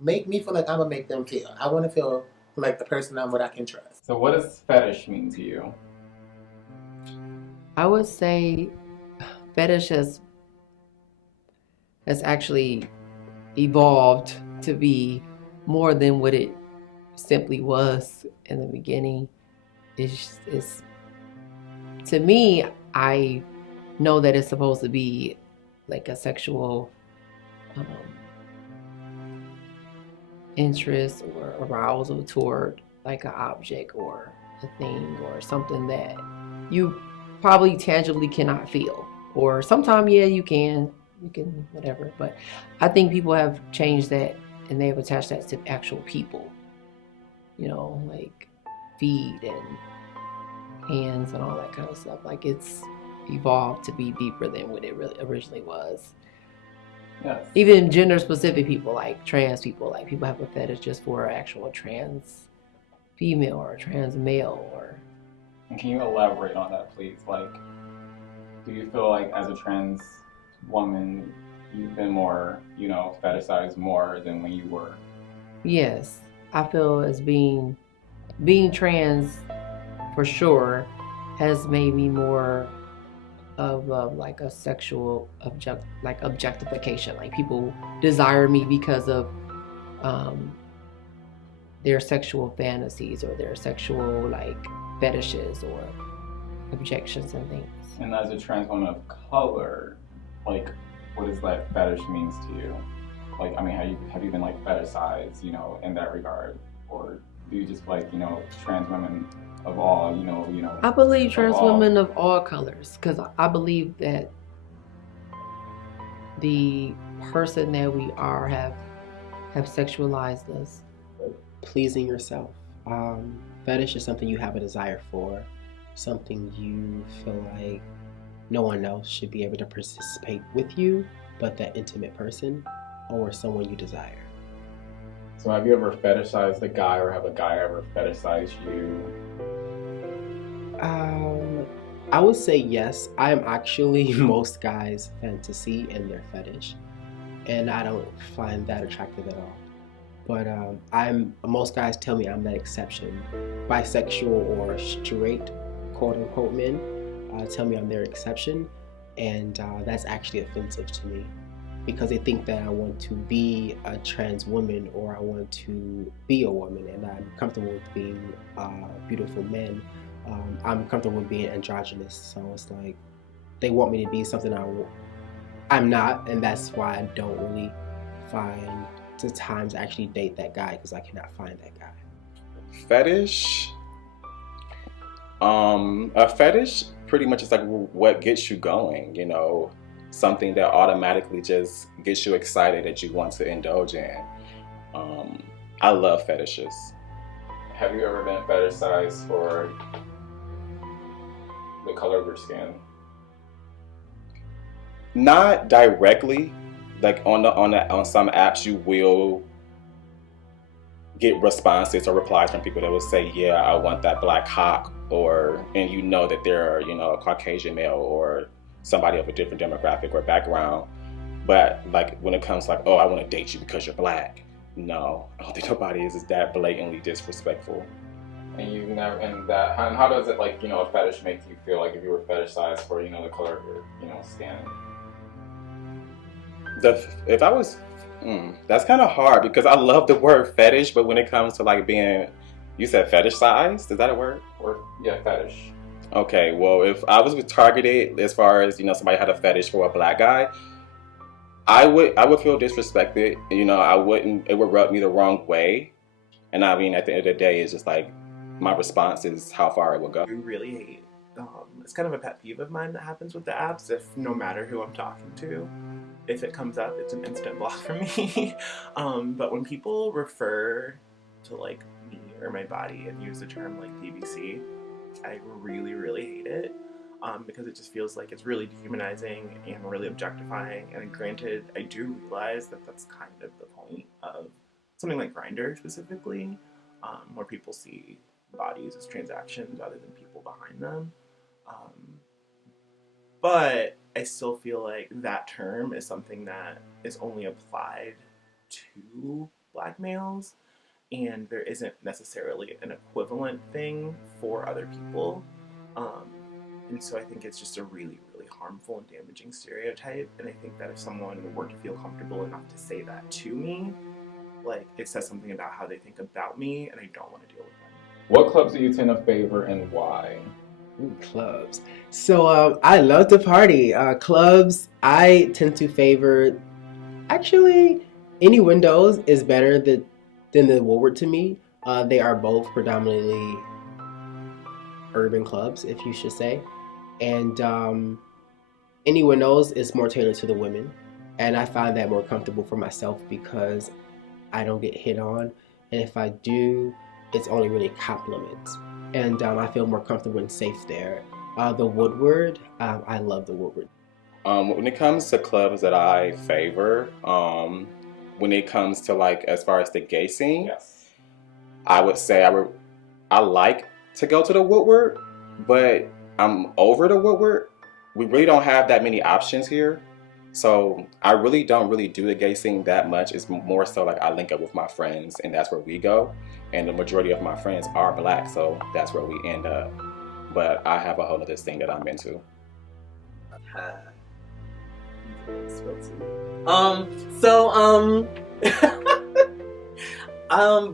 make me feel like I'm gonna make them feel. I want to feel like the person I'm what I can trust. So what does fetish mean to you? I would say fetish has actually evolved to be more than what it simply was in the beginning. It's to me, I know that it's supposed to be like a sexual um, interest or arousal toward like an object or a thing or something that you probably tangibly cannot feel. Or sometimes, yeah, you can whatever. But I think people have changed that and they have attached that to actual people, like feet and hands and all that kind of stuff. Like it's evolved to be deeper than what it really originally was. Yes. Even gender specific people, like trans people, like people have a fetish just for actual trans female or trans male or And can you elaborate on that, please? Like, do you feel like as a trans woman, you've been more, fetishized more than when you were? yes. I feel as being trans for sure has made me more of like a sexual objectification. Like people desire me because of um, their sexual fantasies or their sexual like fetishes or objections and things. And as a trans woman of color, like, what does that fetish means to you? Like, I mean, have you been like fetishized, in that regard, or do you just like, trans women of all, I believe of trans all? women of all colors because I believe that the person that we are have sexualized us. Pleasing yourself. Fetish is something you have a desire for, something you feel like no one else should be able to participate with you, but that intimate person or someone you desire. So have you ever fetishized a guy, or have a guy ever fetishized you? Um, I would say yes. I am actually most guys' fantasy and their fetish, and I don't find that attractive at all. But I'm most guys tell me I'm that exception. Bisexual or straight, quote unquote men, tell me I'm their exception, and that's actually offensive to me because they think that I want to be a trans woman or I want to be a woman, and I'm comfortable with being beautiful men. I'm comfortable with being androgynous, so it's like they want me to be something I'm not, and that's why I don't really find the time to actually date that guy because I cannot find that guy. Fetish. A fetish pretty much is like what gets you going, something that automatically just gets you excited that you want to indulge in. Um, I love fetishes. Have you ever been fetishized for the color of your skin? Not directly, like on some apps you will get responses or replies from people that will say, "Yeah, I want that black hawk," and you know that they're a Caucasian male or somebody of a different demographic or background. But like when it comes like, "Oh, I want to date you because you're black," no, I don't think nobody is that blatantly disrespectful. And you never, and how does it like, a fetish make you feel like if you were fetishized for, the color of your, skin? If I was, that's kind of hard because I love the word fetish, but when it comes to like being, you said fetish sized, is that a word? Or, yeah, fetish. Okay, well, if I was targeted as far as somebody had a fetish for a black guy, I would feel disrespected. I wouldn't. It would rub me the wrong way, and I mean, at the end of the day, it's just like my response is how far it will go. I really hate. It's kind of a pet peeve of mine that happens with the apps. If no matter who I'm talking to, if it comes up, it's an instant block for me. But when people refer to like me or my body and use the term like PVC, I really, really hate it. Because it just feels like it's really dehumanizing and really objectifying. And granted, I do realize that that's kind of the point of something like Grindr specifically, where people see bodies as transactions rather than people behind them. Um, but I still feel like that term is something that is only applied to black males, and there isn't necessarily an equivalent thing for other people. And so I think it's just a really, really harmful and damaging stereotype. And I think that if someone were to feel comfortable enough to say that to me, like, it says something about how they think about me, and I don't want to deal with them. What clubs do you tend to favor and why? Ooh, clubs. So I love to party. Clubs, I tend to favor. Actually, any windows is better than the Woodward to me. They are both predominantly urban clubs, if you should say, and any windows is more tailored to the women, and I find that more comfortable for myself because I don't get hit on, and if I do, it's only really compliments, and I feel more comfortable and safe there. The Woodward, I love the Woodward. When it comes to clubs that I favor, when it comes to like as far as the gay scene, Yes. I would say I like to go to the Woodward, but I'm over the Woodward. We really don't have that many options here. So I really don't really do the gay scene that much. It's more so like I link up with my friends and that's where we go. And the majority of my friends are black, so that's where we end up. But I have a whole other thing that I'm into.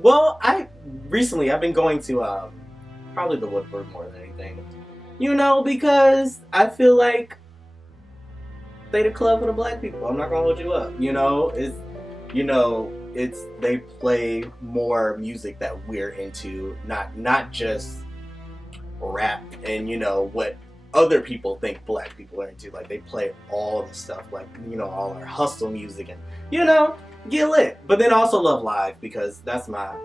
Well, I've been going to probably the Woodward more than anything, because I feel like they the club for the black people. I'm not gonna hold you up. They play more music that we're into, not just rap and what other people think black people are into. Like, they play all the stuff, like, all our hustle music and get lit. But then I also love live because that's my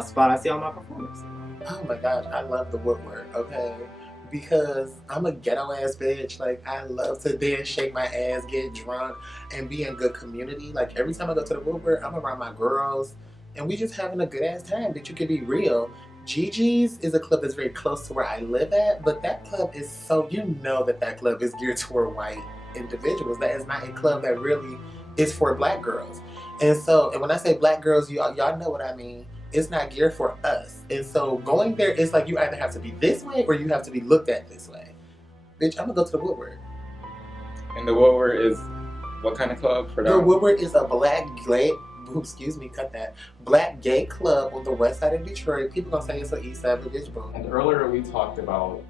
spot. I see all my performances. Oh my gosh, I love the Woodward, okay? Because I'm a ghetto ass bitch. Like, I love to dance, shake my ass, get drunk, and be in good community. Like, every time I go to the Woodward, I'm around my girls, and we just having a good ass time. That you can be real. Gigi's is a club that's very close to where I live at, but that club is so, that club is geared toward white individuals. That is not a club that really is for black girls. And when I say black girls, y'all know what I mean. It's not geared for us. And so going there, it's like you either have to be this way or you have to be looked at this way. Bitch, I'm gonna go to the Woodward. And the Woodward is what kind of club? The Woodward is a black gay club on the west side of Detroit. People gonna say it's an east side, but bitch, boom. And earlier we talked about